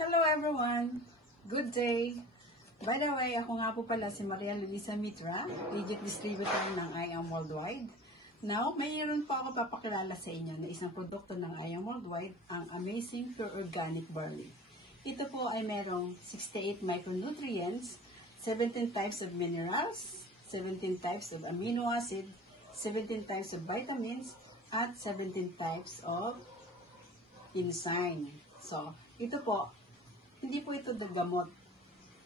Hello everyone! Good day! By the way, ako nga po pala si Maria Luisa Mitra, agent distributor ng I Am Worldwide. Now, mayroon po ako papakilala sa inyo na isang produkto ng I Am Worldwide, ang Amazing Pure Organic Barley. Ito po ay merong 68 micronutrients, 17 types of minerals, 17 types of amino acid, 17 types of vitamins, at 17 types of enzyme. So, ito po, hindi po ito gamot.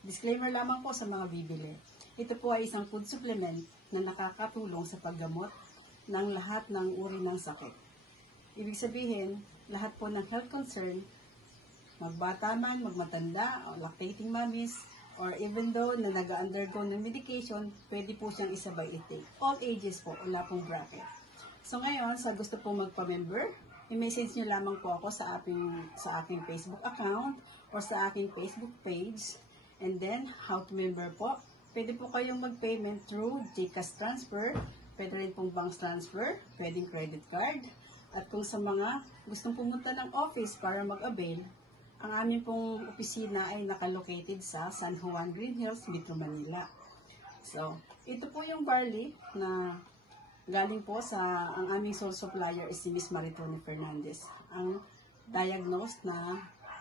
Disclaimer lamang po sa mga bibili. Ito po ay isang food supplement na nakakatulong sa paggamot ng lahat ng uri ng sakit. Ibig sabihin, lahat po ng health concern, magbata man, magmatanda, o lactating mommies, or even though na nag-undergo ng medication, pwede po siyang isabay i-take. All ages po, wala pong bracket. So ngayon, sa gusto pong magpa-member, i-message nyo lamang po ako sa aking Facebook account or sa aking Facebook page. And then, how to member po. Pwede po kayong mag-payment through GCash transfer, pwede rin pong bank transfer, pwedeng credit card. At kung sa mga gustong pumunta ng office para mag-avail, ang aming pong opisina ay nakalocated sa San Juan Green Hills, Metro Manila. So, ito po yung barley na galing po sa, ang aming sole supplier is si Miss Maritone Fernandez, ang diagnosed na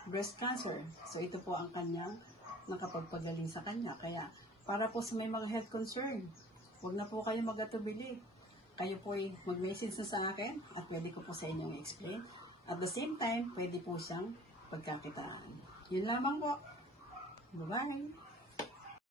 breast cancer. So, ito po ang kanyang nakapagpagaling sa kanya. Kaya, para po sa may mga health concern, huwag na po kayo mag-atubili. Kayo po ay mag-message na sa akin at pwede ko po sa inyong explain. At the same time, pwede po siyang pagkakitaan. Yun lamang po. Bye-bye!